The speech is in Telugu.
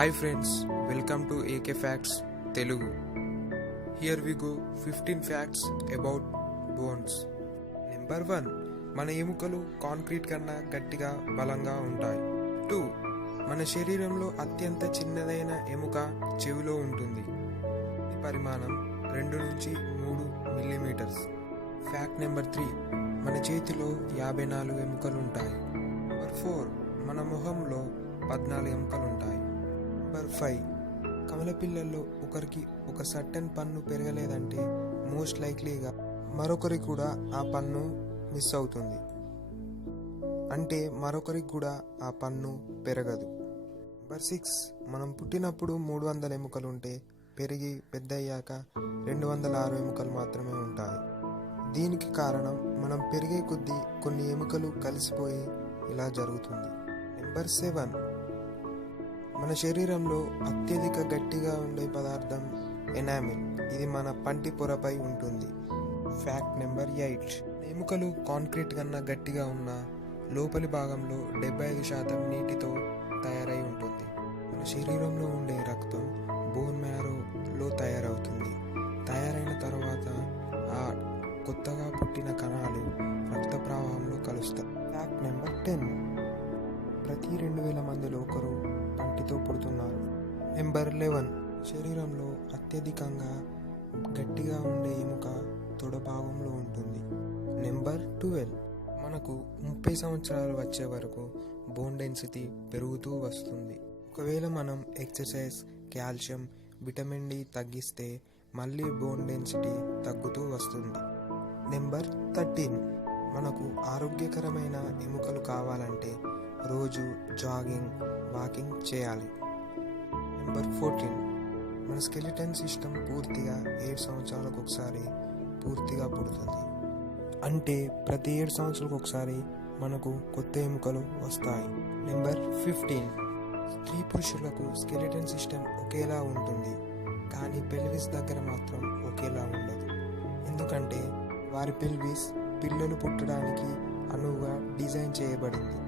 Hi friends, welcome to AK facts Telugu. Here we go 15 facts about bones. Number 1, మన ఎముకలు కాంక్రీట్ కన్నా గట్టిగా బలంగా ఉంటాయి. 2, మన శరీరంలో అత్యంత చిన్నదైన ఎముక చెవిలో ఉంటుంది. ఈ పరిమాణం 2 నుంచి 3 మిల్లీమీటర్స్. ఫ్యాక్ట్ నెంబర్ 3, మన చేతిలో 54 ఎముకలు ఉంటాయి. నెంబర్ 4, మన మొహంలో 14 ఎముకలు ఉంటాయి. నెంబర్ 5, కమల పిల్లల్లో ఒకరికి ఒక సర్టెన్ పన్ను పెరగలేదంటే మోస్ట్ లైక్లీగా మరొకరికి కూడా ఆ పన్ను మిస్ అవుతుంది, అంటే మరొకరికి కూడా ఆ పన్ను పెరగదు. నెంబర్ 6, మనం పుట్టినప్పుడు 300 ఎముకలు ఉంటే పెరిగి పెద్ద అయ్యాక 206 ఎముకలు మాత్రమే ఉంటాయి. దీనికి కారణం మనం పెరిగే కొద్దీ కొన్ని ఎముకలు కలిసిపోయి ఇలా జరుగుతుంది. నెంబర్ 7, మన శరీరంలో అత్యధిక గట్టిగా ఉండే పదార్థం ఎనామిల్. ఇది మన పంటి పొరపై ఉంటుంది. ఫ్యాక్ట్ నెంబర్ 8, ఎముకలు కాంక్రీట్ కన్నా గట్టిగా ఉన్న లోపలి భాగంలో 75% నీటితో తయారై ఉంటుంది. మన శరీరంలో ఉండే రక్తం బోన్ మ్యారోలో తయారవుతుంది. తయారైన తర్వాత ఆ కొత్తగా పుట్టిన కణాలు రక్త ప్రవాహంలో కలుస్తాయి. ఫ్యాక్ట్ నెంబర్ 10, ప్రతి 2000 మందిలో ఒకరు పంటితో పుడుతున్నారు. నెంబర్ 11, శరీరంలో అత్యధికంగా గట్టిగా ఉండే ఎముక తొడ భాగంలో ఉంటుంది. నెంబర్ 12, మనకు 30 సంవత్సరాలు వచ్చే వరకు బోన్ డెన్సిటీ పెరుగుతూ వస్తుంది. ఒకవేళ మనం ఎక్సర్సైజ్, కాల్షియం, విటమిన్ డి తగ్గిస్తే మళ్ళీ బోన్ డెన్సిటీ తగ్గుతూ వస్తుంది. నెంబర్ 13, మనకు ఆరోగ్యకరమైన ఎముకలు కావాలంటే రోజు జాగింగ్, వాకింగ్ చేయాలి. నెంబర్ 14, మన స్కెలిటన్ సిస్టమ్ పూర్తిగా 7 సంవత్సరాలకు ఒకసారి పూర్తిగా పుడుతుంది, అంటే ప్రతి 7 సంవత్సరాలకు ఒకసారి మనకు కొత్త ఎముకలు వస్తాయి. నెంబర్ 15, స్త్రీ పురుషులకు స్కెలిటన్ సిస్టమ్ ఒకేలా ఉంటుంది, కానీ పెల్విస్ దగ్గర మాత్రం ఒకేలా ఉండదు. ఎందుకంటే వారి పెల్విస్ పిల్లలు పుట్టడానికి అనువుగా డిజైన్ చేయబడింది.